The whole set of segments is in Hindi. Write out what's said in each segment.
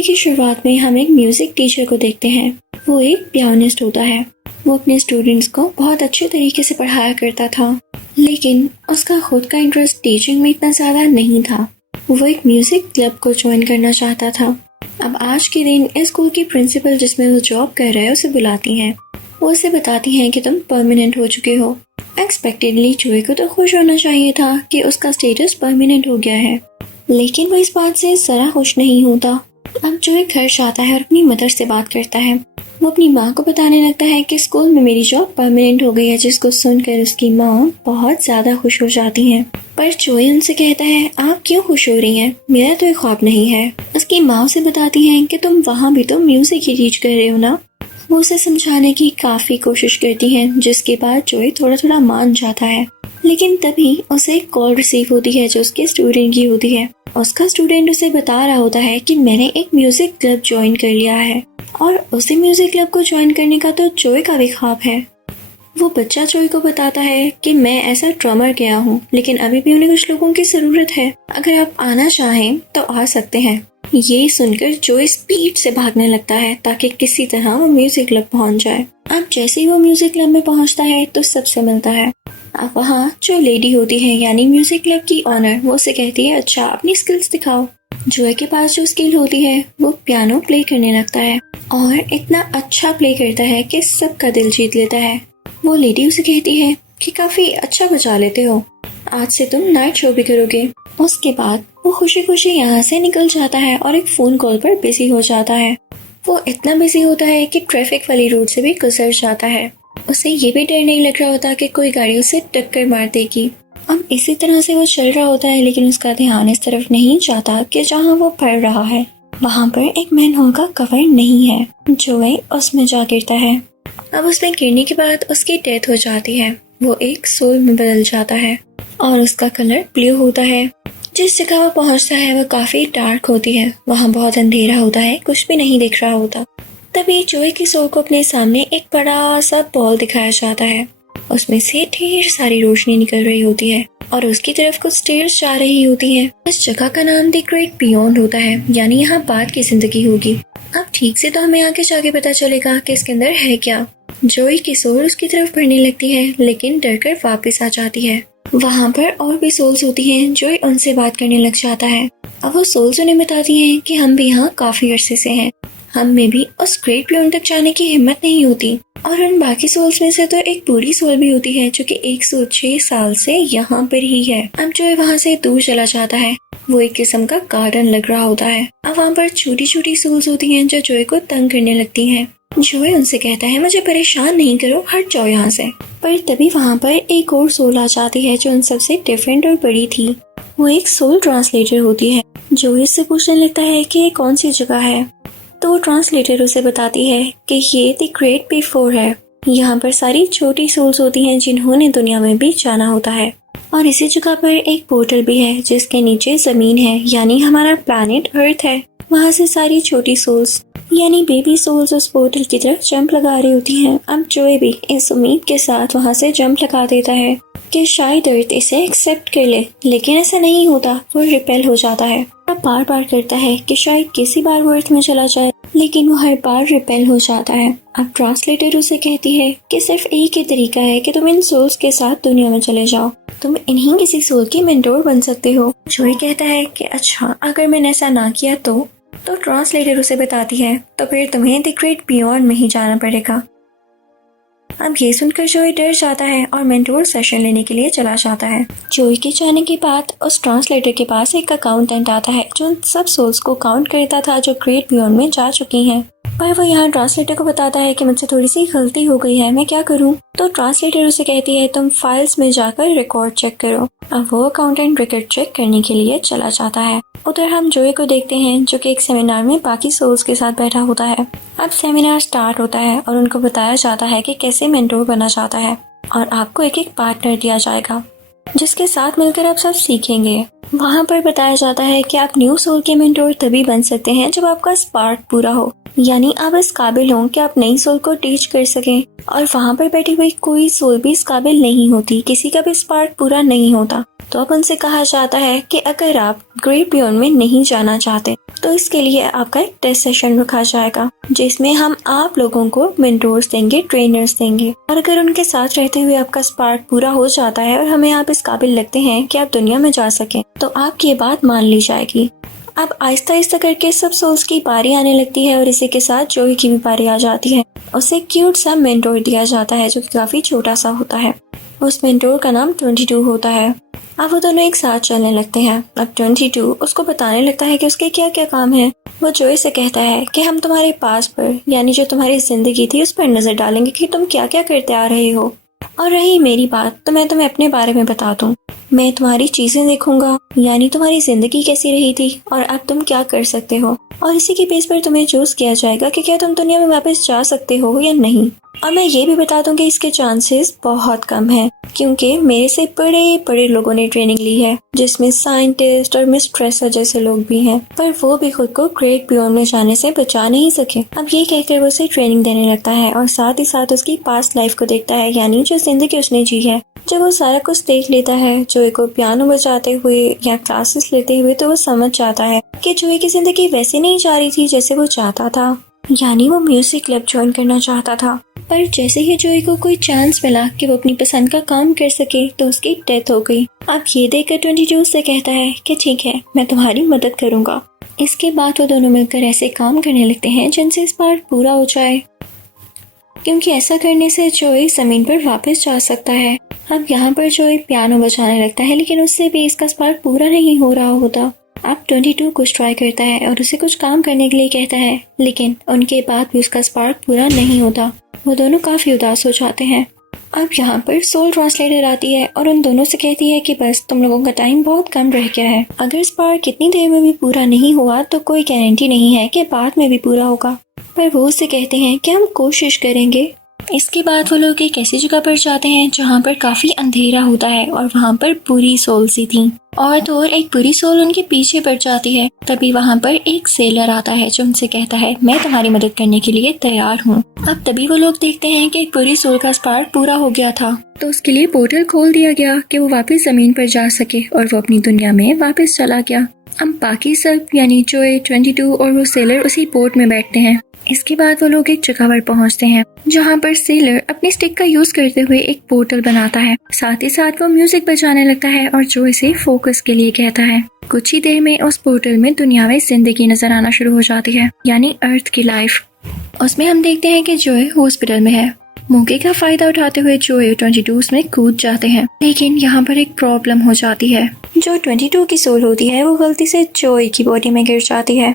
कहानी की शुरुआत में हम एक म्यूजिक टीचर को देखते हैं। वो एक पियानिस्ट होता है। वो अपने स्टूडेंट्स को बहुत अच्छे तरीके से पढ़ाया करता था, लेकिन उसका खुद का इंटरेस्ट टीचिंग में इतना ज़्यादा नहीं था। वो एक म्यूजिक क्लब को ज्वाइन करना चाहता था। अब आज के दिन इस स्कूल की प्रिंसिपल, जिसमें वो जॉब कर रहा है, उसे बुलाती हैं। वो उसे बताती हैं कि तुम परमानेंट हो चुके हो। एक्सपेक्टेडली जोए को तो खुश होना चाहिए था कि उसका स्टेटस परमानेंट हो गया है, लेकिन वो इस बात से जरा खुश नहीं होता। अब जोए घर जाता है और अपनी मदर से बात करता है। वो अपनी माँ को बताने लगता है कि स्कूल में मेरी जॉब परमानेंट हो गई है, जिसको सुनकर उसकी माँ बहुत ज्यादा खुश हो जाती हैं। पर जोए उनसे कहता है, आप क्यों खुश हो रही हैं? मेरा तो एक ख्वाब नहीं है। उसकी माँ उसे बताती है कि तुम वहाँ भी तो म्यूजिक ही टीच कर रहे हो ना। वो उसे समझाने की काफी कोशिश करती हैं, जिसके बाद जोए थोड़ा थोड़ा मान जाता है। लेकिन तभी उसे एक कॉल रिसीव होती है जो उसके स्टूडेंट की होती है। उसका स्टूडेंट उसे बता रहा होता है कि मैंने एक म्यूजिक क्लब ज्वाइन कर लिया है, और उसी म्यूजिक क्लब को ज्वाइन करने का तो जोए का भी ख्वाब है। वो बच्चा जोए को बताता है कि मैं ऐसा ड्रमर गया हूँ, लेकिन अभी भी उन्हें कुछ लोगों की जरूरत है। अगर आप आना चाहें तो आ सकते हैं। ये सुनकर जोए स्पीड से भागने लगता है ताकि किसी तरह वो म्यूजिक क्लब पहुंच जाए। अब जैसे ही वो म्यूजिक क्लब में पहुंचता है तो सबसे मिलता है। अब वहाँ जो लेडी होती है, यानी म्यूजिक क्लब की ऑनर, वो उसे कहती है, अच्छा अपनी स्किल्स दिखाओ। जोए के पास जो स्किल होती है वो पियानो प्ले करने लगता है, और इतना अच्छा प्ले करता है कि सबका दिल जीत लेता है। वो लेडी उसे कहती है कि काफी अच्छा बजा लेते हो, आज से तुम नाइट शो भी करोगे। उसके बाद वो खुशी खुशी यहाँ से निकल जाता है और एक फोन कॉल पर बिजी हो जाता है। वो इतना बिजी होता है कि ट्रैफिक वाली रोड से भी गुजर जाता है। उसे ये भी डर नहीं लग रहा होता कि कोई गाड़ी उसे टक्कर मार देगी। अब इसी तरह से वो चल रहा होता है, लेकिन उसका ध्यान इस तरफ नहीं जाता कि जहाँ वो पढ़ रहा है वहाँ पर एक मैनहोल का कवर नहीं है। जोए उसमें जा गिरता है। अब उसमें गिरने के बाद उसकी डेथ हो जाती है। वो एक सोल में बदल जाता है और उसका कलर ब्लू होता है। जिस जगह वो पहुंचता है वो काफी डार्क होती है। वहाँ बहुत अंधेरा होता है, कुछ भी नहीं दिख रहा होता। तभी जोए की सोल को अपने सामने एक बड़ा सा बॉल दिखाया जाता है। उसमें से ढेर सारी रोशनी निकल रही होती है और उसकी तरफ कुछ स्टेयर्स जा रही होती हैं। इस जगह का नाम द ग्रेट बियॉन्ड होता है, यानी यहाँ बाद की जिंदगी होगी। अब ठीक से तो हमें आगे जाके पता चलेगा कि इसके अंदर है क्या। जोए की सोल उसकी तरफ बढ़ने लगती है, लेकिन डरकर वापस आ जाती है। वहाँ पर और भी सोल्स होती हैं। जोए उनसे बात करने लग जाता है। अब वो सोल्स उन्हें बताती हैं कि हम भी यहाँ काफी अरसे से हैं, हम में भी उस ग्रेट बियॉन्ड तक जाने की हिम्मत नहीं होती। और उन बाकी सोल्स में से तो एक बूढ़ी सोल भी होती है जो कि 106 साल से यहाँ पर ही है। अब जोए वहाँ से दूर चला जाता है। वो एक किस्म का गार्डन लग रहा होता है। अब वहाँ पर छोटी छोटी सोल्स होती हैं जो जोए को तंग करने लगती हैं। जोए उनसे कहता है, मुझे परेशान नहीं करो, हट जाओ यहाँ से। पर तभी वहाँ पर एक और सोल आ जाती है जो उन सबसे डिफरेंट और बड़ी थी। वो एक सोल ट्रांसलेटर होती है। जोए इससे पूछने लगता है कि ये कौन सी जगह है, तो ट्रांसलेटर उसे बताती है कि ये द ग्रेट बिफोर है। यहाँ पर सारी छोटी सोल्स होती हैं जिन्होंने दुनिया में भी जाना होता है, और इसी जगह पर एक पोर्टल भी है जिसके नीचे जमीन है, यानी हमारा प्लैनेट अर्थ है। वहाँ से सारी छोटी सोल्स यानी बेबी सोल्स उस पोर्टल की तरफ जंप लगा रही होती हैं। अब जोए भी इस उम्मीद के साथ वहाँ से जंप लगा देता है कि शायद अर्थ इसे एक्सेप्ट कर ले, लेकिन ऐसा नहीं होता। वो रिपेल हो जाता है। अब बार बार करता है कि शायद किसी बार वो अर्थ में चला जाए, लेकिन वो हर बार रिपेल हो जाता है। अब ट्रांसलेटर उसे कहती है कि सिर्फ एक ही तरीका है कि तुम इन सोल्स के साथ दुनिया में चले जाओ, तुम इन्हीं किसी सोल की मेंटोर बन सकते हो। जोए कहता है कि अच्छा, अगर मैंने ऐसा ना किया तो ट्रांसलेटर उसे बताती है, तो फिर तुम्हें द ग्रेट बियॉन्ड में ही जाना पड़ेगा। अब ये सुनकर जोए डर जाता है और मेंटोर सेशन लेने के लिए चला जाता है। जोए के जाने के बाद उस ट्रांसलेटर के पास एक अकाउंटेंट आता है जो सब सोल्स को काउंट करता था जो ग्रेट बियॉन्ड में जा चुकी हैं। पर वो यहाँ ट्रांसलेटर को बताता है कि मुझसे थोड़ी सी गलती हो गई है, मैं क्या करूँ? तो ट्रांसलेटर उसे कहती है, तुम फाइल्स में जाकर रिकॉर्ड चेक करो। अब वो अकाउंटेंट रिकॉर्ड चेक करने के लिए चला जाता है। उधर हम जोए को देखते हैं जो कि एक सेमिनार में बाकी सोल्स के साथ बैठा होता है। अब सेमिनार स्टार्ट होता है और उनको बताया जाता है कि कैसे मेंटोर बना जाता है, और आपको एक एक पार्टनर दिया जाएगा जिसके साथ मिलकर आप सब सीखेंगे। वहाँ पर बताया जाता है कि आप न्यू सोल के मेंटोर तभी बन सकते हैं जब आपका स्पार्क पूरा हो, यानी आप इस काबिल हों कि आप नई सोल को टीच कर सकें। और वहाँ पर बैठी हुई कोई सोल भी इस काबिल नहीं होती, किसी का भी स्पार्क पूरा नहीं होता। तो अब उनसे कहा जाता है कि अगर आप ग्रेट बियॉन्ड में नहीं जाना चाहते तो इसके लिए आपका एक टेस्ट सेशन रखा जाएगा, जिसमें हम आप लोगों को मेंटोर्स देंगे, ट्रेनर्स देंगे, और अगर उनके साथ रहते हुए आपका स्पार्क पूरा हो जाता है और हमें आप इस काबिल लगते हैं कि आप दुनिया में जा सकें, तो आपकी ये बात मान ली जाएगी। अब आहिस्ता आहिस्ता करके सब सोल्स की बारी आने लगती है और इसी के साथ जोई की भी बारी आ जाती है। उसे क्यूट सा मेंटोर दिया जाता है जो कि काफी छोटा सा होता है। उस मेंटोर का नाम 22 होता है। अब वो दोनों एक साथ चलने लगते हैं। अब 22 उसको बताने लगता है कि उसके क्या क्या काम है। वो जोई से कहता है कि हम तुम्हारे पास पर, यानी जो तुम्हारी जिंदगी थी, उस पर नजर डालेंगे कि तुम क्या क्या करते आ रहे हो। और रही मेरी बात, तो मैं तुम्हें अपने बारे में बता दूं। मैं तुम्हारी चीजें देखूंगा, यानी तुम्हारी जिंदगी कैसी रही थी और अब तुम क्या कर सकते हो, और इसी के बेस पर तुम्हें चूज किया जाएगा कि क्या तुम दुनिया में वापस जा सकते हो या नहीं। और मैं ये भी बता दूं कि इसके चांसेस बहुत कम हैं, क्योंकि मेरे से बड़े बड़े लोगों ने ट्रेनिंग ली है, जिसमें साइंटिस्ट और मिस ट्रेसर जैसे लोग भी हैं, पर वो भी खुद को ग्रेट बियॉन्ड में जाने से बचा नहीं सके। अब ये कहकर वो उसे ट्रेनिंग देने लगता है और साथ ही साथ उसकी पास्ट लाइफ को देखता है, यानी जो जिंदगी उसने जी है। जब वो सारा कुछ देख लेता है जोई को पियानो बजाते हुए या क्लासेस लेते हुए, तो वो समझ जाता है कि जोई की जिंदगी वैसे नहीं जा रही थी जैसे वो चाहता था, यानी वो म्यूजिक क्लब ज्वाइन करना चाहता था। पर जैसे ही जोई को कोई चांस मिला कि वो अपनी पसंद का काम कर सके, तो उसकी डेथ हो गई। अब ये देखकर 22 से कहता है कि ठीक है, मैं तुम्हारी मदद करूंगा। इसके बाद वो दोनों मिलकर ऐसे काम करने लगते हैं जिनसे इस बार पूरा हो जाए, क्योंकि ऐसा करने से जोई जमीन पर वापस जा सकता है। अब यहाँ पर जोई पियानो बजाने लगता है, लेकिन उससे भी इसका स्पार्क पूरा नहीं हो रहा होता। अब 22 कुछ ट्राई करता है और उसे कुछ काम करने के लिए कहता है, लेकिन उनके बाद भी उसका स्पार्क पूरा नहीं होता। वो दोनों काफी उदास हो जाते हैं। अब यहाँ पर सोल ट्रांसलेटर आती है और उन दोनों से कहती है कि बस तुम लोगों का टाइम बहुत कम रह गया है। अगर स्पार्क कितनी देर में भी पूरा नहीं हुआ तो कोई गारंटी नहीं है कि बाद में भी पूरा होगा, पर वो उससे कहते हैं कि हम कोशिश करेंगे। इसके बाद वो लोग एक ऐसी जगह पर जाते हैं जहाँ पर काफी अंधेरा होता है और वहाँ पर बुरी सोल सी थी, और तो और एक बुरी सोल उनके पीछे पड़ जाती है। तभी वहाँ पर एक सेलर आता है जो उनसे कहता है, मैं तुम्हारी मदद करने के लिए तैयार हूँ। अब तभी वो लोग देखते हैं कि एक बुरी सोल का स्पार्क पूरा हो गया था, तो उसके लिए पोर्टल खोल दिया गया कि वो वापस जमीन पर जा सके, और वो अपनी दुनिया में वापस चला गया। अब बाकी सब यानी जोई, 22 और वो सेलर उसी बोट में बैठते हैं। इसके बाद वो लोग एक जगह पर पहुंचते हैं जहां पर सेलर अपनी स्टिक का यूज करते हुए एक पोर्टल बनाता है। साथ ही साथ वो म्यूजिक बजाने लगता है और जो इसे फोकस के लिए कहता है। कुछ ही देर में उस पोर्टल में दुनियावी जिंदगी नजर आना शुरू हो जाती है, यानी अर्थ की लाइफ। उसमें हम देखते हैं कि जोई हॉस्पिटल में है। मौके का फायदा उठाते हुए जोई 22 में कूद जाते हैं, लेकिन यहाँ पर एक प्रॉब्लम हो जाती है। जो 22 की सोल होती है वो गलती से जोई की बॉडी में गिर जाती है,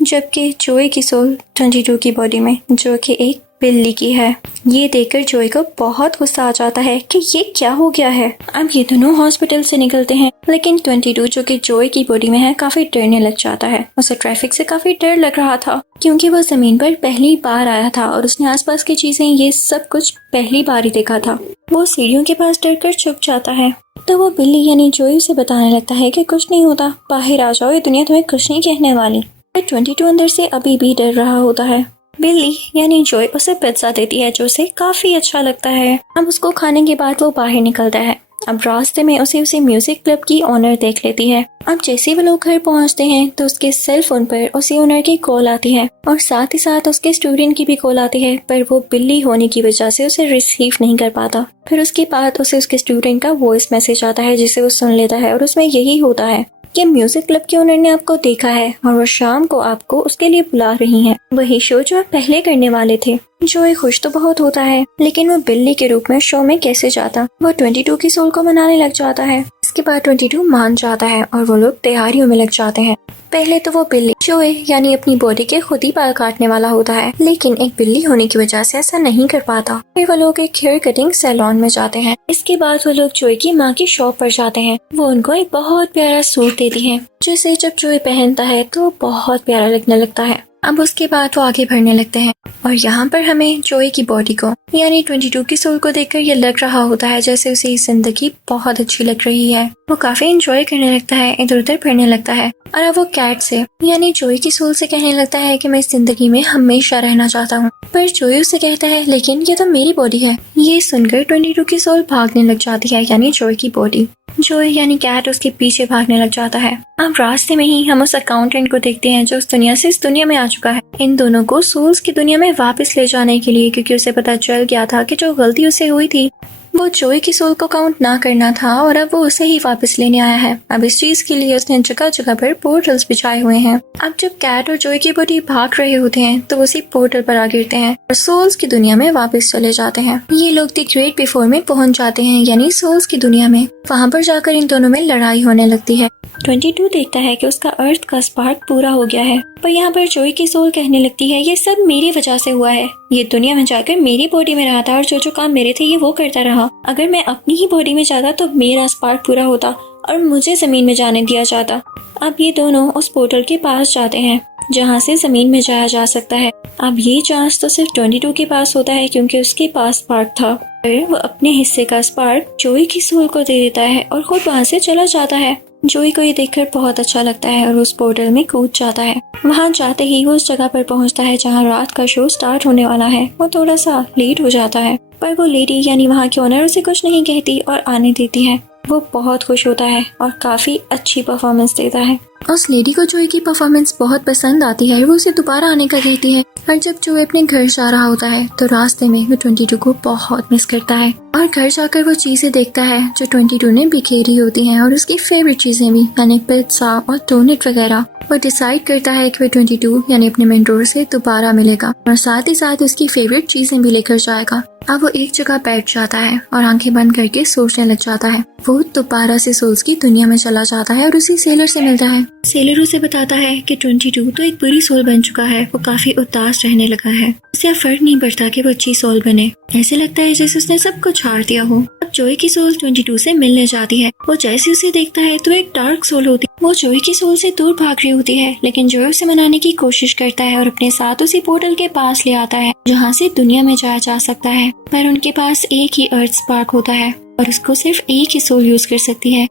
जबकि जोई की सोल 22 की बॉडी में, जो कि एक बिल्ली की है। ये देखकर जोई को बहुत गुस्सा आ जाता है कि ये क्या हो गया है। अब ये दोनों हॉस्पिटल से निकलते हैं, लेकिन 22 जो कि जोई की बॉडी में है काफी डरने लग जाता है। उसे ट्रैफिक से काफी डर लग रहा था, क्योंकि वो जमीन पर पहली बार आया था और उसने आसपास की चीजें ये सब कुछ पहली बार ही देखा था। वो सीढ़ियों के पास डर कर छुप जाता है, तो वो बिल्ली यानी जोई उसे बताने लगता है कि कुछ नहीं होता, बाहर आ जाओ, ये दुनिया तुम्हें कुछ नहीं कहने वाली। 22 अंदर से अभी भी डर रहा होता है। बिल्ली यानी जोई उसे पिज्जा देती है जो उसे काफी अच्छा लगता है। अब उसको खाने के बाद वो बाहर निकलता है। अब रास्ते में उसे म्यूजिक क्लब की ओनर देख लेती है। अब जैसे वो लोग घर पहुंचते हैं तो उसके सेल फोन पर उसे ओनर की कॉल आती है और साथ ही साथ उसके स्टूडेंट की भी कॉल आती है, पर वो बिल्ली होने की वजह से उसे रिसीव नहीं कर पाता। फिर उसके बाद उसे उसके स्टूडेंट का वॉइस मैसेज आता है जिसे वो सुन लेता है और उसमें यही होता है कि म्यूजिक क्लब के ओनर ने आपको देखा है और वो शाम को आपको उसके लिए बुला रही हैं, वही शो जो आप पहले करने वाले थे। जोई खुश तो बहुत होता है, लेकिन वो बिल्ली के रूप में शो में कैसे जाता। वो 22 की सोल को मनाने लग जाता है। इसके बाद 22 मान जाता है और वो लोग तैयारियों में लग जाते हैं। पहले तो वो बिल्ली जोई यानी अपनी बॉडी के खुद ही बाल काटने वाला होता है, लेकिन एक बिल्ली होने की वजह से ऐसा नहीं कर पाता। फिर वो लोग एक हेयर कटिंग सैलून में जाते हैं। इसके बाद वो लोग जोई की माँ की शॉप पर जाते हैं। वो उनको एक बहुत प्यारा सूट देती है, जिसे जब जोई पहनता है तो बहुत प्यारा लगने लगता है। अब उसके बाद वो आगे बढ़ने लगते हैं और यहाँ पर हमें जोई की बॉडी को यानी 22 की सोल को देखकर ये लग रहा होता है जैसे उसे जिंदगी बहुत अच्छी लग रही है। वो काफी एंजॉय करने लगता है, इधर उधर फिरने लगता है, और अब वो कैट से यानी जोई की सोल से कहने लगता है कि मैं इस जिंदगी में हमेशा रहना चाहता हूँ। पर जोई उससे कहता है, लेकिन ये तो मेरी बॉडी है। ये सुनकर 22 की सोल भागने लग जाती है, यानी जोई की बॉडी। जोई यानी कैट उसके पीछे भागने लग जाता है। अब रास्ते में ही हम उस अकाउंटेंट को देखते हैं जो उस दुनिया से इस दुनिया में आ चुका है, इन दोनों को सोल्स की दुनिया में वापस ले जाने के लिए, क्योंकि उसे पता चल गया था कि जो गलती उसे हुई थी वो जोई की सोल को काउंट ना करना था और अब वो उसे ही वापस लेने आया है। अब इस चीज के लिए उसने जगह जगह पर पोर्टल्स बिछाए हुए हैं। अब जब कैट और जोई की बॉडी भाग रहे होते हैं तो वो उसी पोर्टल पर आ गिरते हैं और सोल्स की दुनिया में वापस चले जाते हैं। ये लोग द ग्रेट बिफोर में पहुंच जाते हैं, यानी सोल्स की दुनिया में। वहाँ पर जाकर इन दोनों में लड़ाई होने लगती है। 22 देखता है कि उसका अर्थ का स्पार्क पूरा हो गया है, पर यहाँ पर जोई की सोल कहने लगती है ये सब मेरी वजह से हुआ है। ये दुनिया में जाकर मेरी बॉडी में रहा था और जो जो काम मेरे थे ये वो करता रहा। अगर मैं अपनी ही बॉडी में जाता तो मेरा स्पार्क पूरा होता और मुझे जमीन में जाने दिया जाता। अब ये दोनों उस पोर्टल के पास जाते हैं जहाँ से जमीन में जाया जा सकता है। अब ये चांस तो सिर्फ 22 के पास होता है क्योंकि उसके पास स्पार्क था। फिर वो अपने हिस्से का स्पार्क जोई की सोल को दे देता है और खुद वहाँ से चला जाता है। जोई को ये देखकर बहुत अच्छा लगता है और उस पोर्टल में कूद जाता है। वहाँ जाते ही वो उस जगह पर पहुँचता है जहाँ रात का शो स्टार्ट होने वाला है। वो थोड़ा सा लेट हो जाता है, पर वो लेडी यानी वहाँ की ओनर उसे कुछ नहीं कहती और आने देती है। वो बहुत खुश होता है और काफी अच्छी परफॉर्मेंस देता है। उस लेडी को जोई की परफॉर्मेंस बहुत पसंद आती है। वो उसे दोबारा आने का कहती है और जब जोई अपने घर जा रहा होता है तो रास्ते में वो 22 को बहुत मिस करता है और घर जाकर वो चीजें देखता है जो 22 ने बिखेरी होती हैं और उसकी फेवरेट चीजें भी, यानी पिज्जा और डोनट वगैरह। वो डिसाइड करता है कि वो 22 यानी अपने मेंटोर से दोबारा मिलेगा और साथ ही साथ उसकी फेवरेट चीजें भी लेकर जाएगा। अब वो एक जगह बैठ जाता है और आंखें बंद करके सोचने लग जाता है। वो दोबारा से सोल्स की दुनिया में चला जाता है और उसी सेलर से मिलता है। सेलर उसे बताता है कि 22 तो एक बुरी सोल बन चुका है। वो काफी उदास रहने लगा है। उसे अब फर्क नहीं पड़ता कि वो अच्छी सोल बने। ऐसे लगता है जैसे उसने सब कुछ हार दिया हो। अब जोई की सोल 22 से मिलने जाती है। वो जैसे उसे देखता है तो एक डार्क सोल होती है। वो जोई की सोल से दूर भाग रही होती है, लेकिन जोई उसे मनाने की कोशिश करता है और अपने साथ उसी पोर्टल के पास ले आता है जहाँ से दुनिया में जाया जा सकता है। पर उनके पास एक ही अर्थ स्पार्क होता है और उसको सिर्फ एक ही सोल यूज कर सकती है।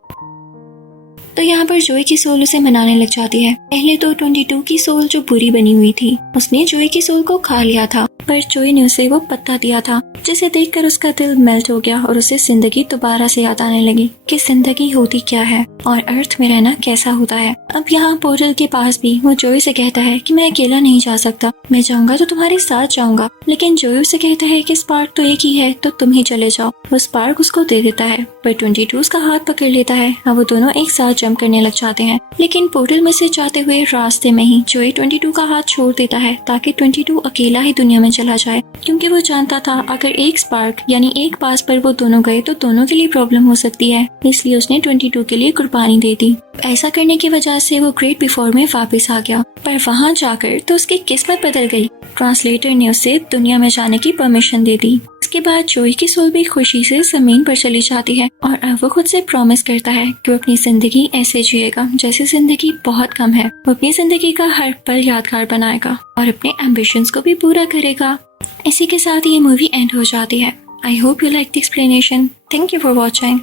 तो यहाँ पर जोई की सोल उसे मनाने लग जाती है। पहले तो 22 की सोल जो बुरी बनी हुई थी उसने जोई की सोल को खा लिया था, पर जोई ने उसे वो पत्ता दिया था जिसे देखकर उसका दिल मेल्ट हो गया और उसे जिंदगी दोबारा से याद आने लगी कि जिंदगी होती क्या है और अर्थ में रहना कैसा होता है। अब यहाँ पोर्टल के पास भी वो जोई से कहता है कि मैं अकेला नहीं जा सकता, मैं जाऊंगा तो तुम्हारे साथ जाऊंगा। लेकिन जोई उसे कहता है कि स्पार्क तो एक ही है तो तुम ही चले जाओ। वो स्पार्क उसको दे देता है, पर 22 उसका हाथ पकड़ लेता है और वो दोनों एक साथ जंप करने लग जाते हैं। लेकिन पोर्टल में से जाते हुए रास्ते में ही जोई 22 का हाथ छोड़ देता है ताकि 22 अकेला ही दुनिया में चला जाए, क्योंकि वो जानता था अगर एक स्पार्क यानी एक पास पर वो दोनों गए तो दोनों के लिए प्रॉब्लम हो सकती है। इसलिए उसने 22 के लिए कुर्बानी दे दी। ऐसा करने की वजह से वो ग्रेट बिफोर में वापस आ गया, पर वहाँ जाकर तो उसकी किस्मत बदल गई। ट्रांसलेटर ने उसे दुनिया में जाने की परमिशन दे दी। इसके बाद जोई की सोल भी खुशी से जमीन पर चली जाती है और अब वो खुद से प्रॉमिस करता है कि वो अपनी जिंदगी ऐसे जिएगा जैसे जिंदगी बहुत कम है। वो अपनी जिंदगी का हर पल यादगार बनाएगा और अपने एम्बिशंस को भी पूरा करेगा। इसी के साथ ये मूवी एंड हो जाती है। I hope you like the explanation. Thank you for watching.